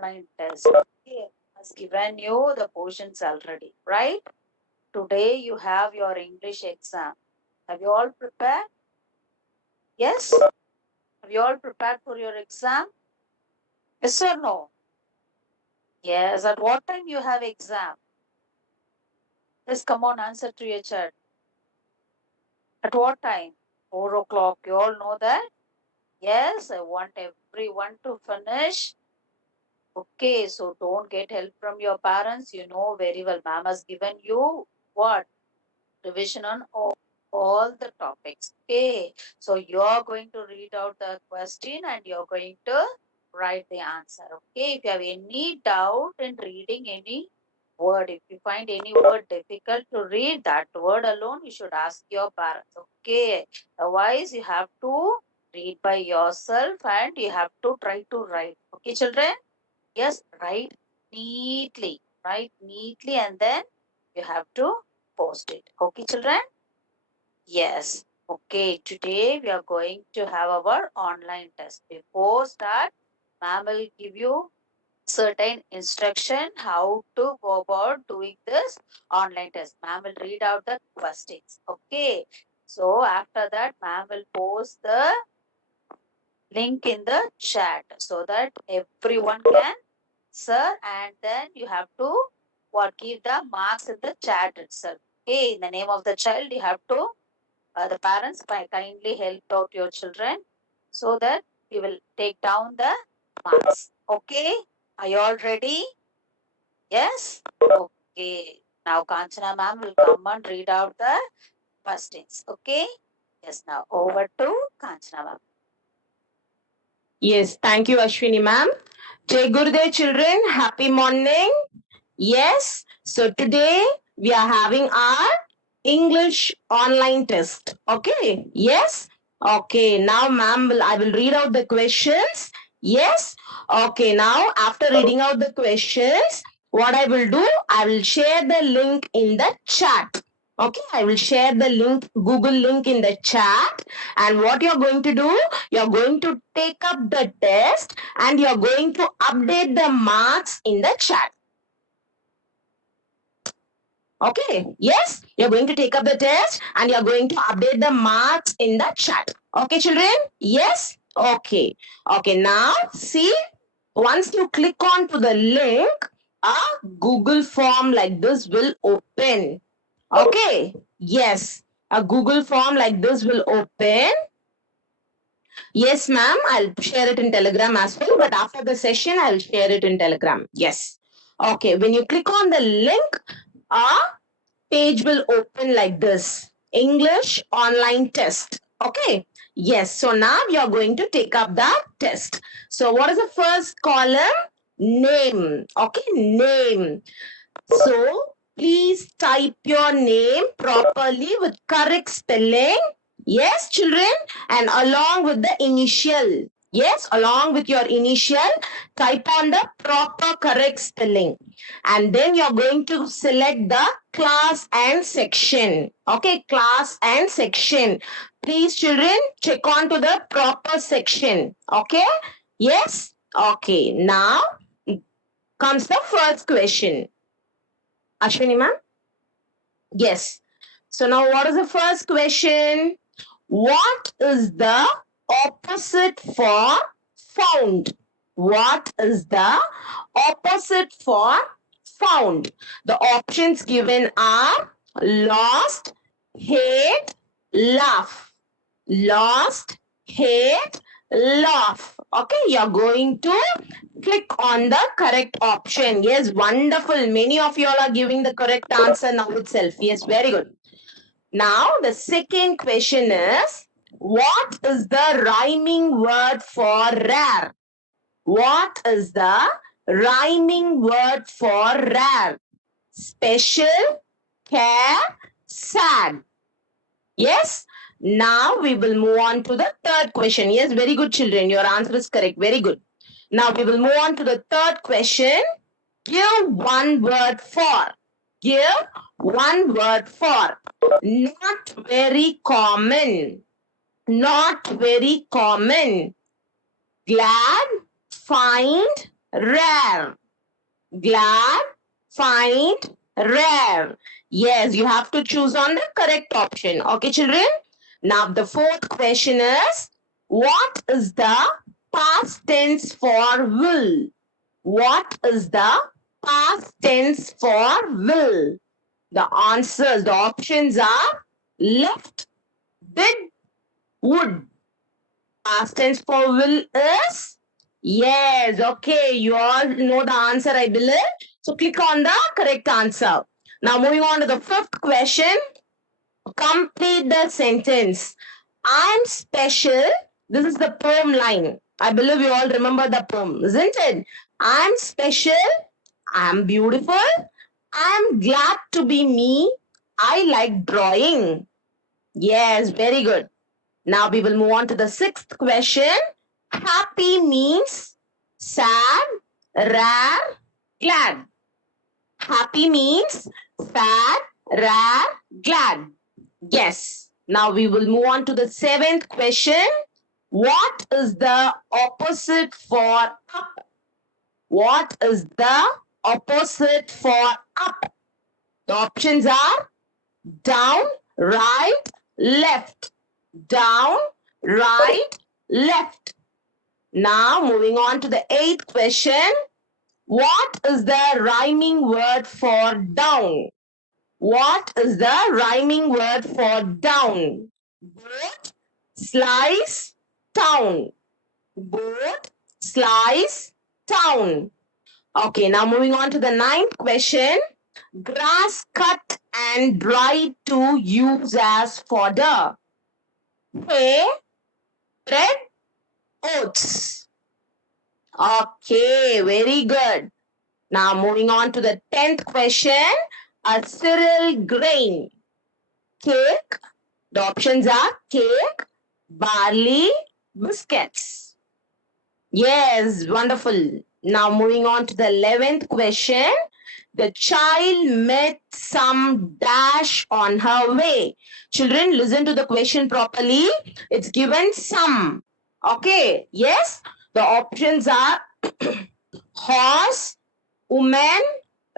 online test. Okay, has given you the portions already, right? Today you have your English exam. Have you all prepared? Yes? Have you all prepared for your exam? Yes or no? Yes. At what time you have exam? Just come on, answer to your chat. At what time? 4 o'clock. You all know that? Yes, I want everyone to finish. Okay, so don't get help from your parents. You know very well. Ma'am has given you what? Revision on all the topics. Okay, so you're going to read out the question and you're going to write the answer. Okay, if you have any doubt in reading any word, if you find any word difficult to read, that word alone you should ask your parents. Okay, otherwise you have to read by yourself and you have to try to write. Okay, children. Yes, write neatly, and then you have to post it. Okay, children? Yes. Okay, today we are going to have our online test. Before start, ma'am will give you certain instruction how to go about doing this online test. Ma'am will read out the questions. Okay. So after that, ma'am will post the link in the chat so that everyone can sir, and then you have to what give the marks in the chat itself. Okay, in the name of the child, you have to the parents kindly help out your children so that we will take down the marks. Okay, are you all ready? Yes. Okay. Now Kanchana ma'am will come and read out the questions. Okay. Yes. Now over to Kanchana ma'am. Yes, thank you, Ashwini ma'am. Jai Gurudev children, happy morning. Yes, so today we are having our English online test. Okay, yes. Okay, now ma'am I will read out the questions. Yes. Okay, now after reading out the questions, what I will do, I will share the link in the chat. Okay, I will share the link, Google link in the chat. And what you're going to do, you're going to take up the test and you're going to update the marks in the chat. Okay, yes, you're going to take up the test and you're going to update the marks in the chat. Okay, children? Yes? Okay. Okay, now see, once you click on to the link, a Google form like this will open. Okay, yes, a Google form like this will open. Yes, ma'am, I'll share it in Telegram as well, but after the session, I'll share it in Telegram. Yes. Okay, when you click on the link, a page will open like this. English online test. Okay. Yes. So now you're going to take up the test. So what is the first column? Name. Okay. Name. So please type your name properly with correct spelling. Yes, children, and along with the initial. Yes, along with your initial, type on the proper correct spelling. And then you're going to select the class and section. Okay, class and section. Please, children, check on to the proper section. Okay, yes, okay. Now comes the first question. Ashwini ma'am? Yes. So now what is the first question? What is the opposite for found? What is the opposite for found? The options given are lost, hate, laugh. Lost, hate, laugh. Okay, you're going to click on the correct option. Yes, wonderful. Many of you all are giving the correct answer now itself. Yes, very good. Now, the second question is, what is the rhyming word for rare? What is the rhyming word for rare? Special, care, sad. Yes? Now we will move on to the third question. Yes, very good, children. Your answer is correct. Very good. Now we will move on to the third question. Give one word for. Give one word for. Not very common. Not very common. Glad, find, rare. Glad, find, rare. Yes, you have to choose on the correct option. Okay, children? Now, the fourth question is, what is the past tense for will? What is the past tense for will? The answers, the options are left, did, would. Past tense for will is yes. Okay, you all know the answer, I believe. So click on the correct answer. Now moving on to the fifth question. Complete the sentence. I'm special. This is the poem line. I believe you all remember the poem, isn't it? I'm special. I'm beautiful. I'm glad to be me. I like drawing. Yes, very good. Now we will move on to the sixth question. Happy means sad, rare, glad. Happy means sad, rare, glad. Yes. Now we will move on to the seventh question. What is the opposite for up? What is the opposite for up? The options are down, right, left. Down, right, left. Now moving on to the eighth question. What is the rhyming word for down? What is the rhyming word for down? Boat, slice, town. Boat, slice, town. Okay, now moving on to the ninth question. Grass cut and dried to use as fodder. Hay, bread, oats. Okay, very good. Now moving on to the 10th question. A cereal grain. Cake. The options are cake, barley, biscuits. Yes, wonderful. Now moving on to the 11th question. The child met some dash on her way. Children, listen to the question properly. It's given some. Okay, yes. The options are horse, woman,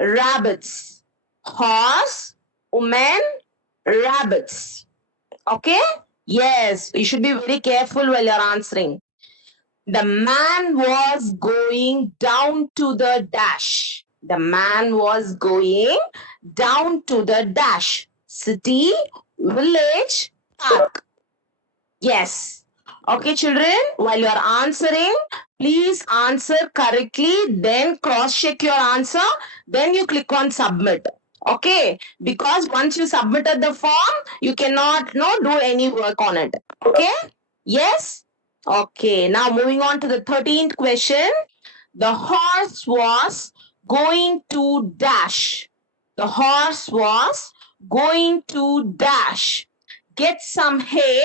rabbits. Horse, woman, rabbits. Okay? Yes, you should be very careful while you're answering. The man was going down to the dash. The man was going down to the dash. City, village, park. Yes. Okay, children, while you are answering, please answer correctly, then cross check your answer, then you click on submit. Okay, because once you submitted the form, you cannot do any work on it. Okay, yes. Okay, now moving on to the 13th question. The horse was going to dash. The horse was going to dash. Get some hay,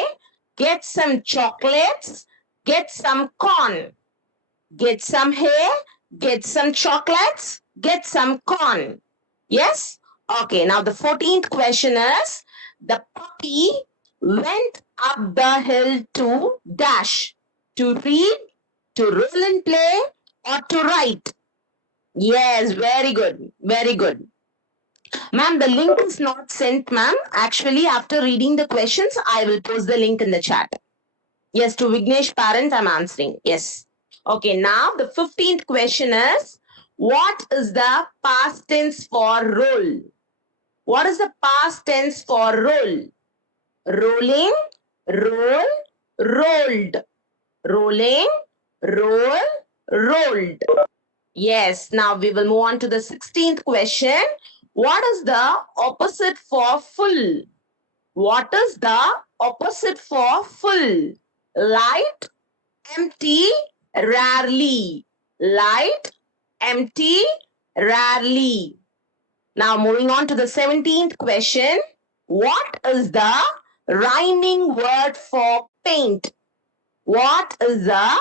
get some chocolates, get some corn. Get some hay, get some chocolates, get some corn. Yes? Okay, now the 14th question is the puppy went up the hill to dash, to read, to roll and play, or to write. Yes, very good, very good. Ma'am, the link is not sent, ma'am. Actually, after reading the questions, I will post the link in the chat. Yes, to Vignesh parent, I'm answering. Yes. Okay, now the 15th question is, what is the past tense for roll? What is the past tense for roll? Rolling, roll, rolled. Rolling, roll, rolled. Yes, now we will move on to the 16th question. What is the opposite for full? What is the opposite for full? Light, empty, rarely. Light, empty, rarely. Now moving on to the 17th question. What is the rhyming word for paint? What is the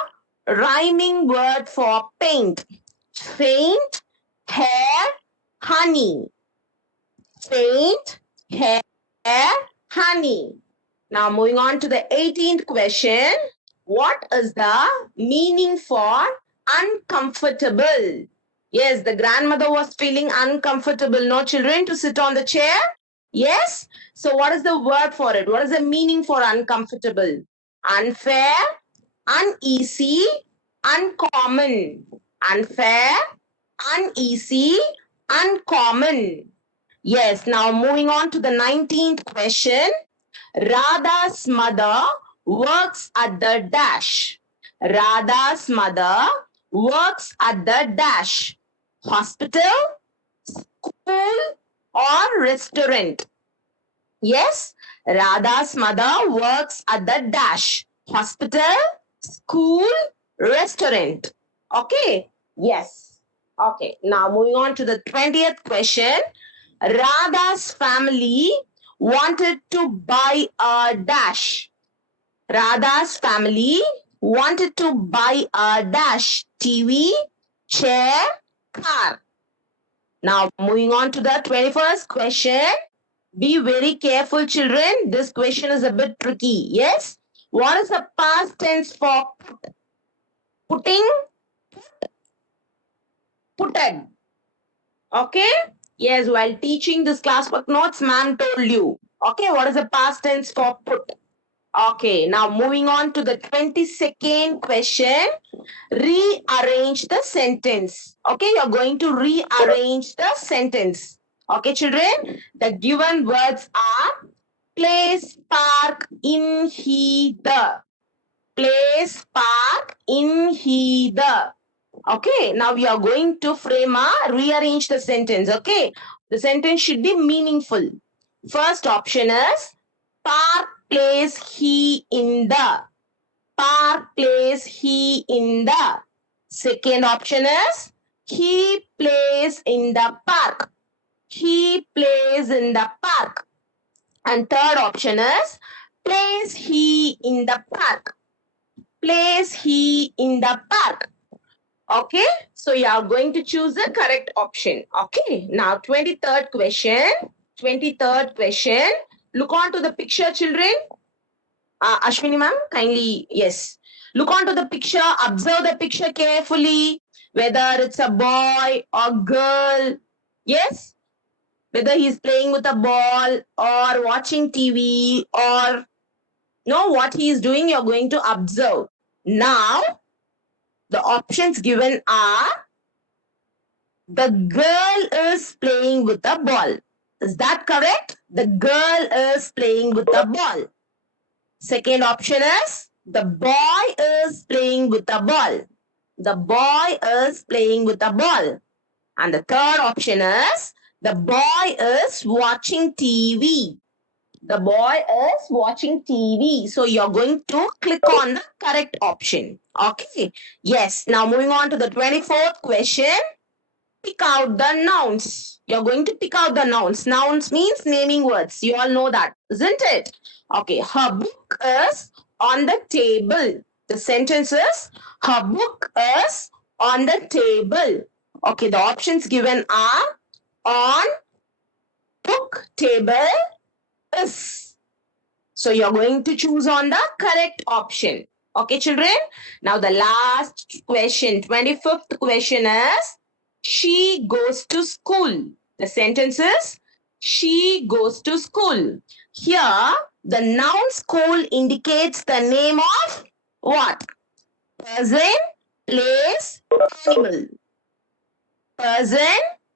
rhyming word for paint? Faint, hair, honey. Faint, hair, honey. Now moving on to the 18th question. What is the meaning for uncomfortable. Yes, the grandmother was feeling uncomfortable. No children to sit on the chair. Yes. So, what is the word for it? What is the meaning for uncomfortable? Unfair, uneasy, uncommon. Unfair, uneasy, uncommon. Yes. Now, moving on to the 19th question. Radha's mother works at the dash. Radha's mother works at the dash. Hospital, school, or restaurant. Yes, Radha's mother works at the dash. Hospital, school, restaurant. Okay. Yes. Okay. Now moving on to the 20th question. Radha's family wanted to buy a dash. Radha's family wanted to buy a dash TV, chair, car. Now, moving on to the 21st question. Be very careful, children. This question is a bit tricky. Yes? What is the past tense for put? Putting, putted. Okay? Yes, while teaching this classwork notes, ma'am told you. Okay, what is the past tense for put? Okay, now moving on to the 22nd question. Rearrange the sentence. Okay, you're going to rearrange the sentence. Okay, children, the given words are place, park, in, he, the. Place, park, in, he, the. Okay, now we are going to rearrange the sentence. Okay, the sentence should be meaningful. First option is park, place, he, in the. Park, place, he, in the. Second option is he plays in the park. He plays in the park. And third option is place he in the park. Place he in the park. Okay, so you are going to choose the correct option. Okay, now 23rd question. 23rd question. Look on to the picture, children. Ashwini ma'am, kindly, yes. Look onto the picture, observe the picture carefully, whether it's a boy or girl. Yes? Whether he's playing with a ball or watching TV or know what he is doing, you're going to observe. Now, the options given are the girl is playing with a ball. Is that correct? The girl is playing with a ball. Second option is the boy is playing with a ball. The boy is playing with a ball. And the third option is the boy is watching TV. The boy is watching TV. So you're going to click on the correct option. Okay. Yes. Now moving on to the 24th question. Pick out the nouns. You're going to pick out the nouns. Nouns means naming words. You all know that, isn't it? Okay. Her book is on the table. The sentence is her book is on the table. Okay. The options given are on, book, table, is. So you're going to choose on the correct option. Okay, children. Now the last question, 25th question is she goes to school. The sentence is she goes to school. Here, the noun school indicates the name of what? Person, place, animal. Person,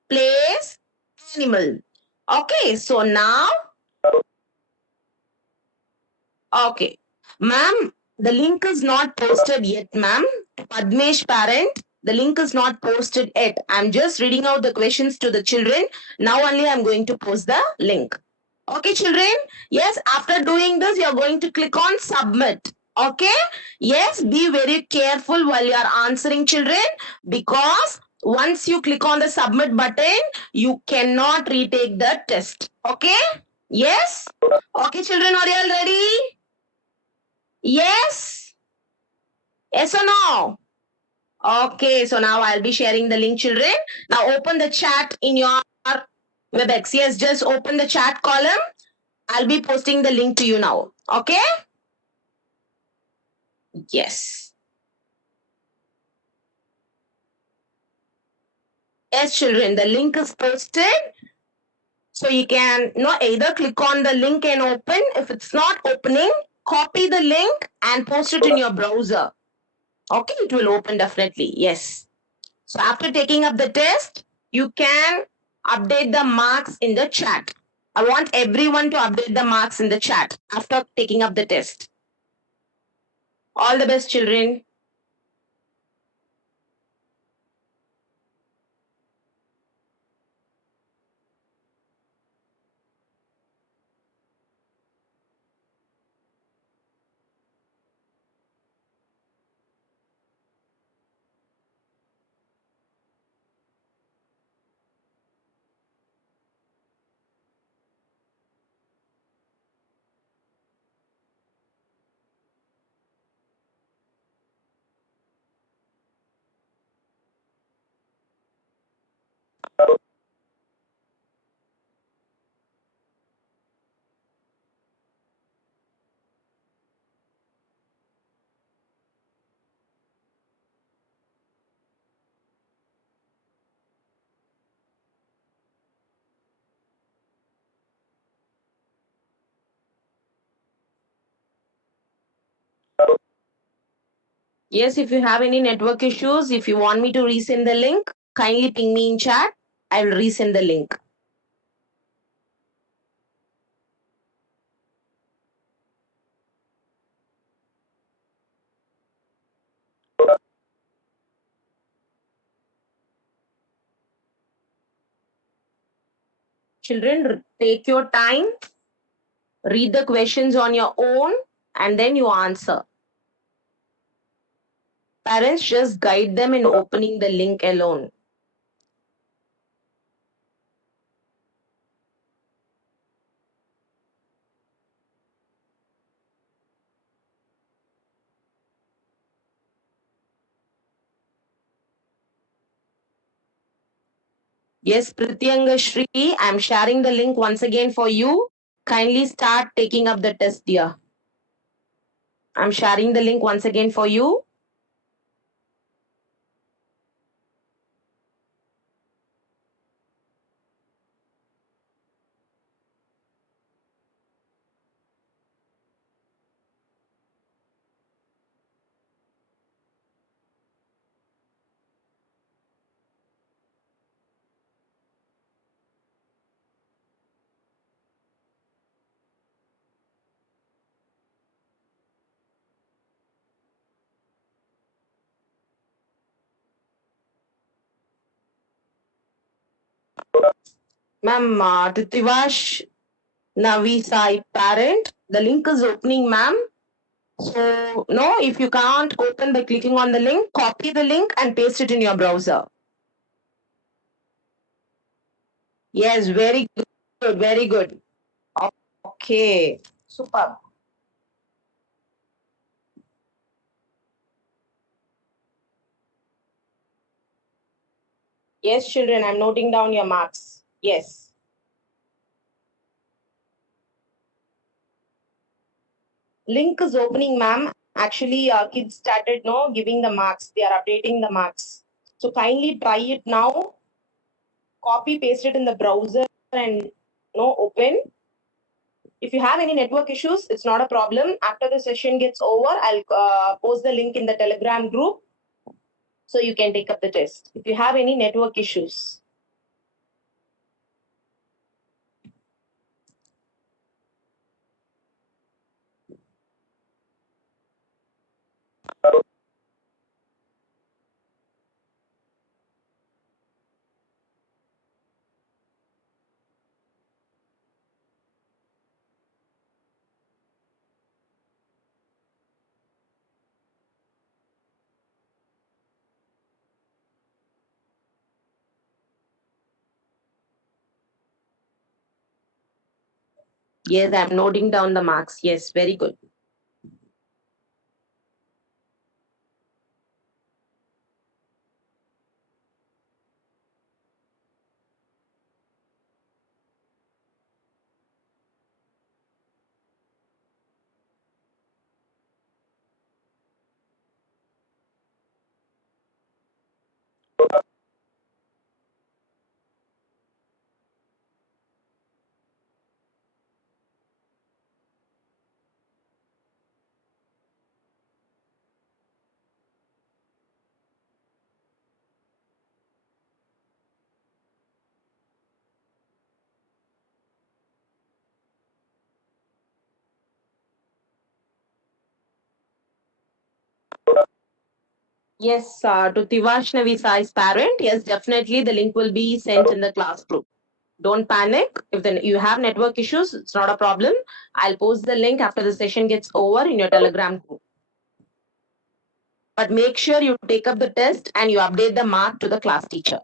place, animal. Okay, so now, okay. Ma'am, the link is not posted yet, ma'am. Padmesh parent, the link is not posted yet. I'm just reading out the questions to the children. Now only I'm going to post the link. Okay, children? Yes, after doing this, you're going to click on submit. Okay? Yes, be very careful while you are answering, children, because once you click on the submit button, you cannot retake the test. Okay? Yes? Okay, children, are you all ready? Yes? Yes or no? Okay, so now I'll be sharing the link, children. Now open the chat in your WebEx. Yes, just open the chat column. I'll be posting the link to you now. Okay? Yes. Yes, children, the link is posted. So you can either click on the link and open. If it's not opening, copy the link and post it in your browser. Okay, it will open definitely. Yes. So after taking up the test, you can update the marks in the chat. I want everyone to update the marks in the chat after taking up the test. All the best, children. Yes, if you have any network issues, if you want me to resend the link, kindly ping me in chat. I will resend the link. Children, take your time, read the questions on your own, and then you answer. Parents, just guide them in opening the link alone. Yes, Prityanga Shri, I'm sharing the link once again for you. Kindly start taking up the test, dear. I'm sharing the link once again for you. Ma'am, Titivash Navi Sai parent, the link is opening, ma'am. So, no, if you can't open by clicking on the link, copy the link and paste it in your browser. Yes, very good, very good. Okay, super. Yes, children, I'm noting down your marks. Yes. Link is opening, ma'am. Actually, kids started giving the marks. They are updating the marks. So kindly try it now. Copy, paste it in the browser and open. If you have any network issues, it's not a problem. After the session gets over, I'll post the link in the Telegram group so you can take up the test. If you have any network issues. Yes, I'm noting down the marks. Yes, very good. Yes, to Tivashnavi Sai's parent, yes, definitely the link will be sent in the class group. Don't panic. If you have network issues, it's not a problem. I'll post the link after the session gets over in your Telegram group. But make sure you take up the test and you update the mark to the class teacher.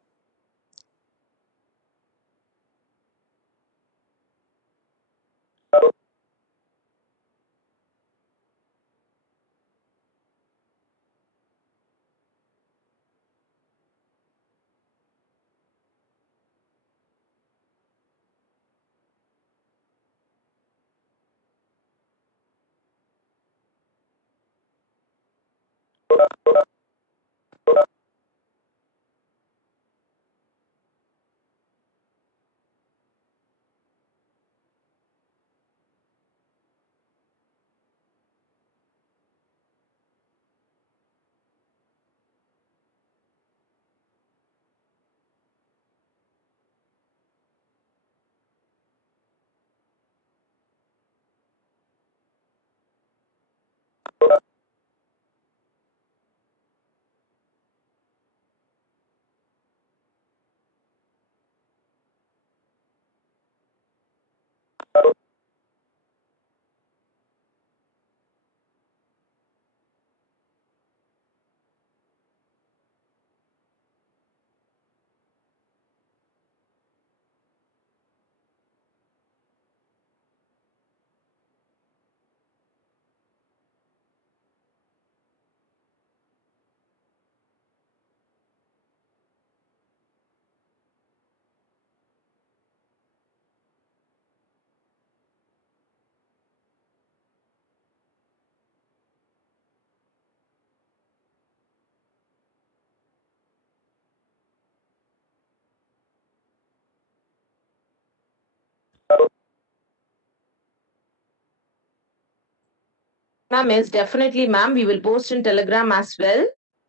Ma'am, yes, definitely, ma'am. We will post in Telegram as well.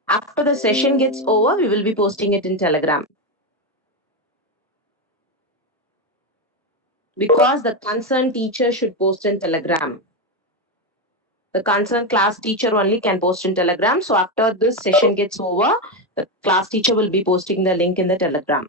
After the session gets over, we will be posting it in Telegram. Because the concerned teacher should post in Telegram. The concerned class teacher only can post in Telegram. So after this session gets over, the class teacher will be posting the link in the Telegram.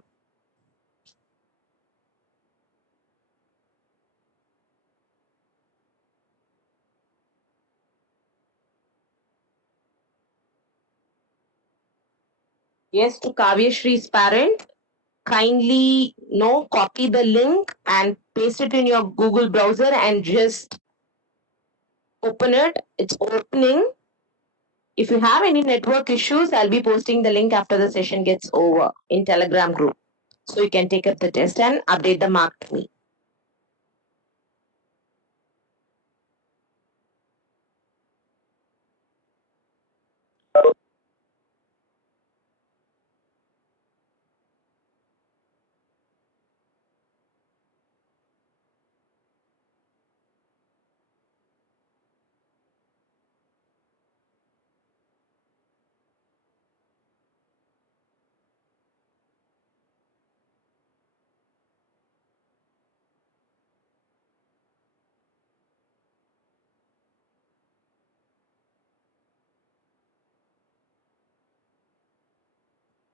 Yes, to Kavyashree's parent, kindly copy the link and paste it in your Google browser and just open it. It's opening. If you have any network issues, I'll be posting the link after the session gets over in Telegram group. So you can take up the test and update the mark to me.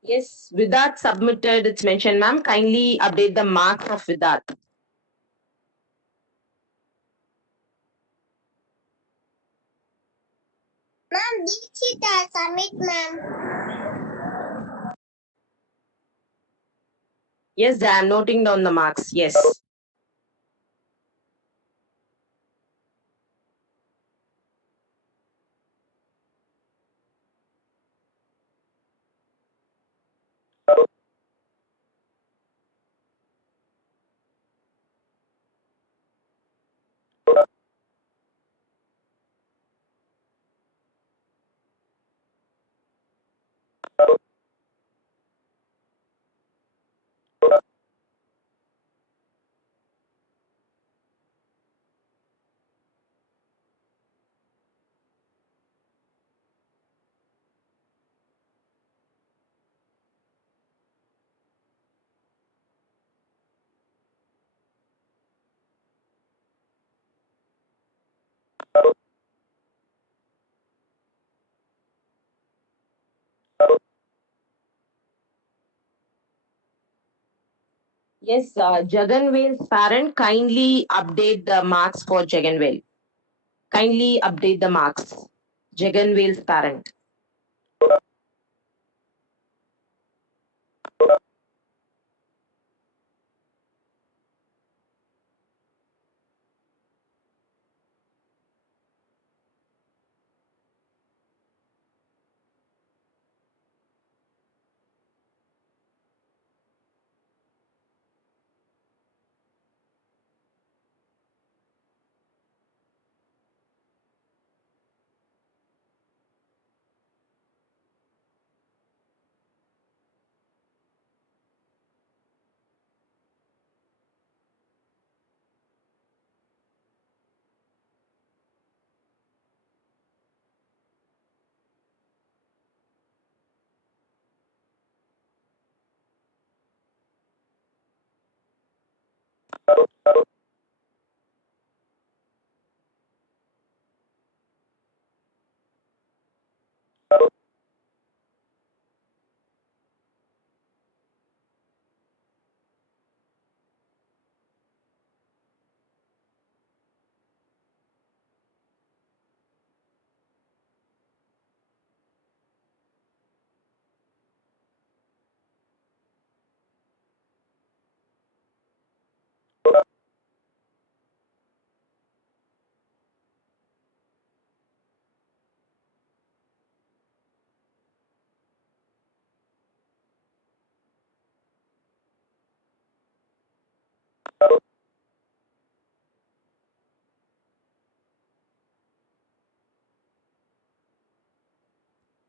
Yes, Vidat submitted, it's mentioned, ma'am. Kindly update the marks of Vidat. Ma'am, Deekshita, submit, ma'am. Yes, I am noting down the marks. Yes. Yes, Jaganvel's parent, kindly update the marks for Jaganvel. Kindly update the marks. Jaganvel's parent.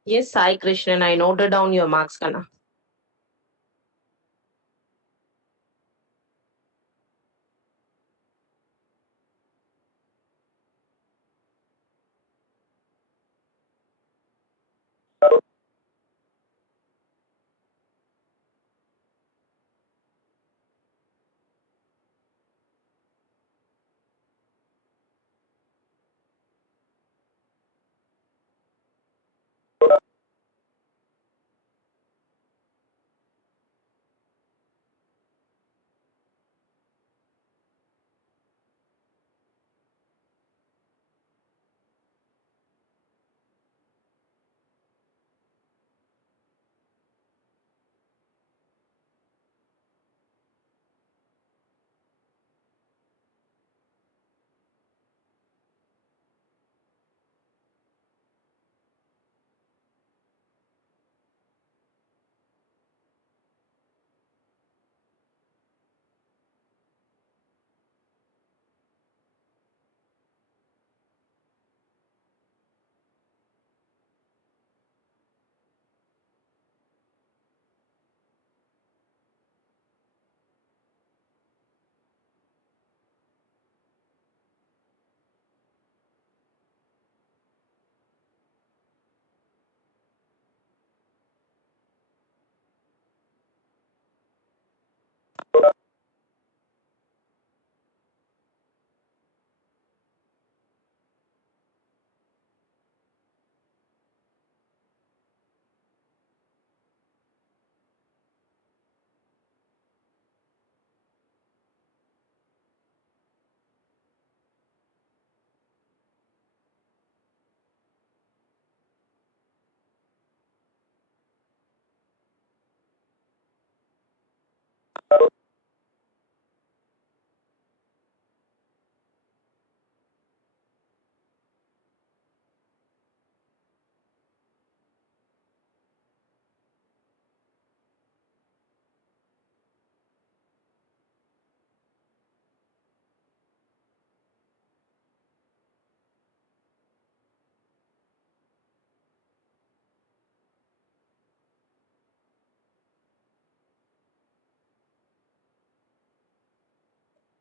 Yes, Sai Krishnan, I noted down your marks, Kana.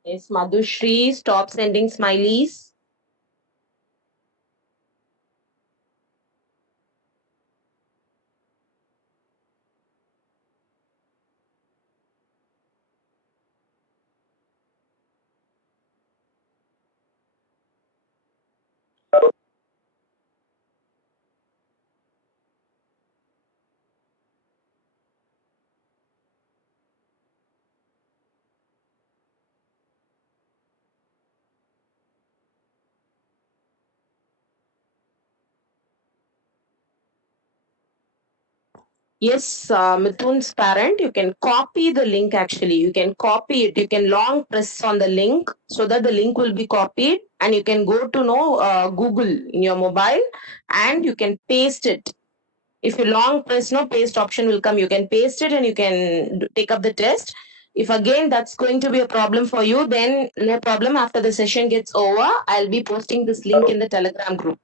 Yes, Madhushri, stop sending smileys. Yes, Mithun's parent, you can copy the link actually. You can copy it. You can long press on the link so that the link will be copied and you can go to Google in your mobile and you can paste it. If you long press, no paste option will come. You can paste it and you can take up the test. If again that's going to be a problem for you, then no problem. After the session gets over, I'll be posting this link in the Telegram group.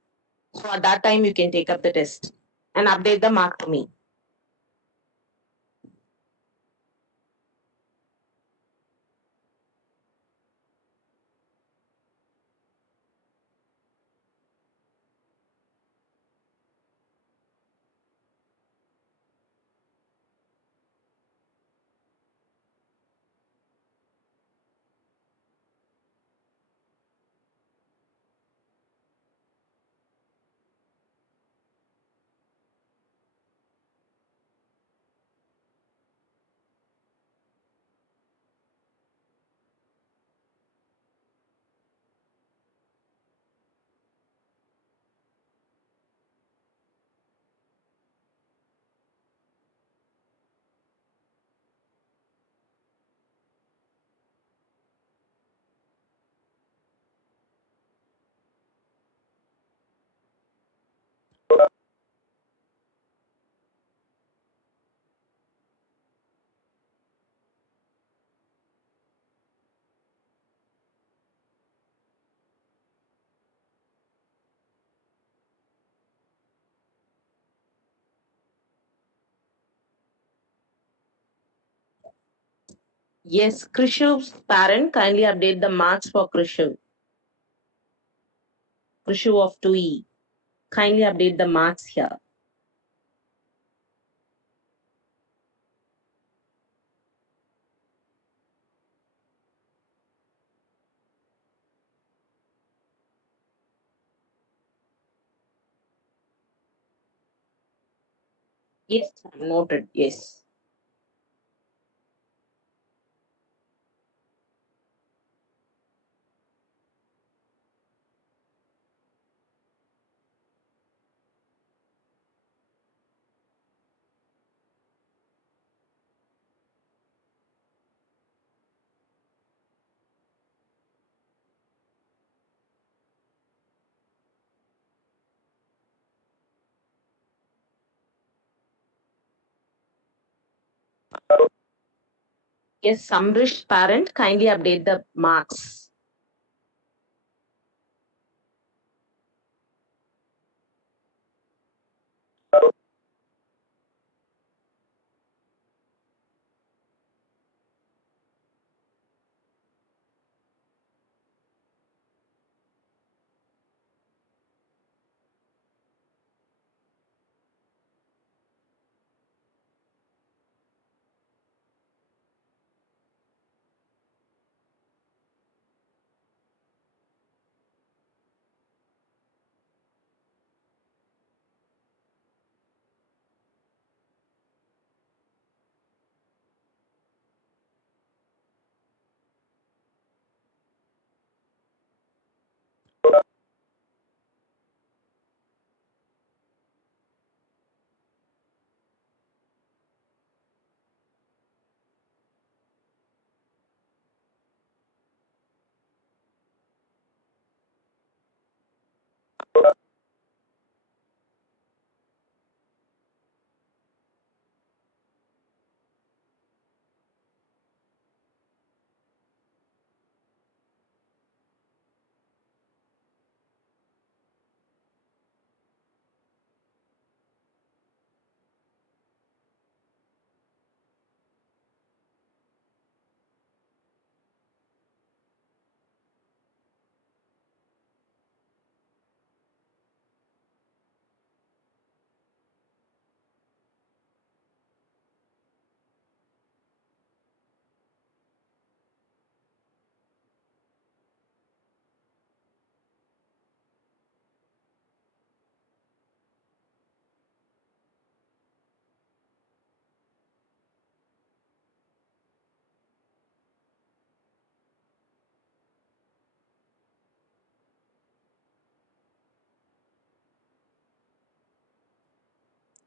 So at that time, you can take up the test and update the mark to me. Yes, Krishuv's parent, kindly update the marks for Krishuv. Krishuv of 2E. Kindly update the marks here. Yes, noted. Yes. Yes, Samrish parent, kindly update the marks.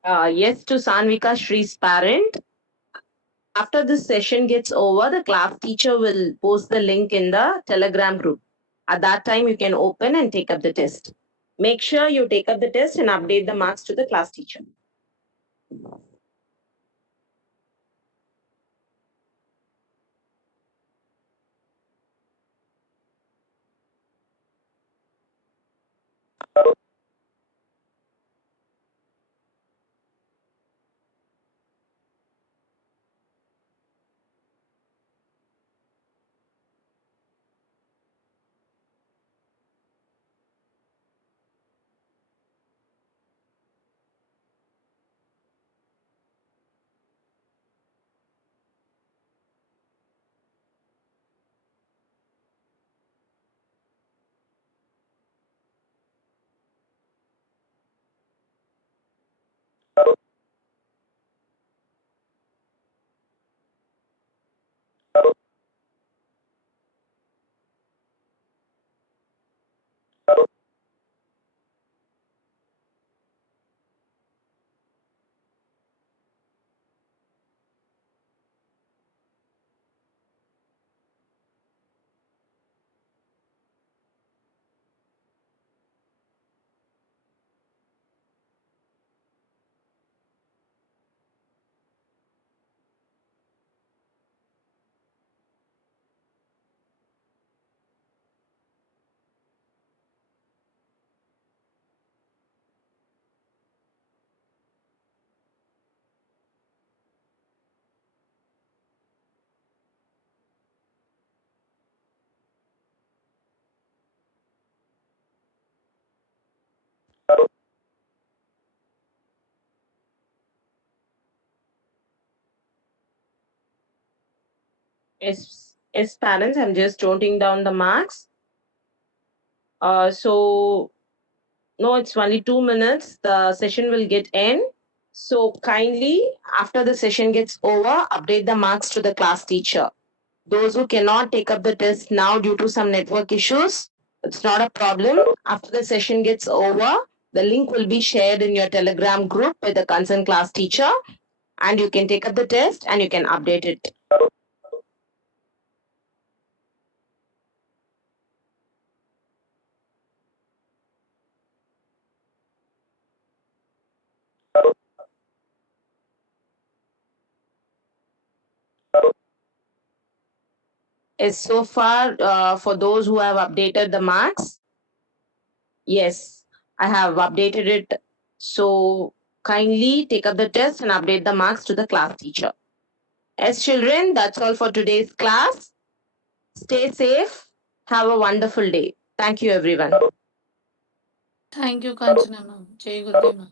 Yes to Sanvika Shree's parent. After this session gets over, the class teacher will post the link in the Telegram group. At that time, you can open and take up the test. Make sure you take up the test and update the marks to the class teacher. As parents, I'm just jotting down the marks. So no, it's only 2 minutes. The session will get end. So kindly, after the session gets over, update the marks to the class teacher. Those who cannot take up the test now due to some network issues, it's not a problem. After the session gets over, the link will be shared in your Telegram group with the concerned class teacher, and you can take up the test and you can update it. Is so far for those who have updated the marks. Yes, I have updated it. So kindly take up the test and update the marks to the class teacher. As children, that's all for today's class. Stay safe. Have a wonderful day. Thank you, everyone. Thank you, Kanchana ma'am. Jai Gurudev ma'am.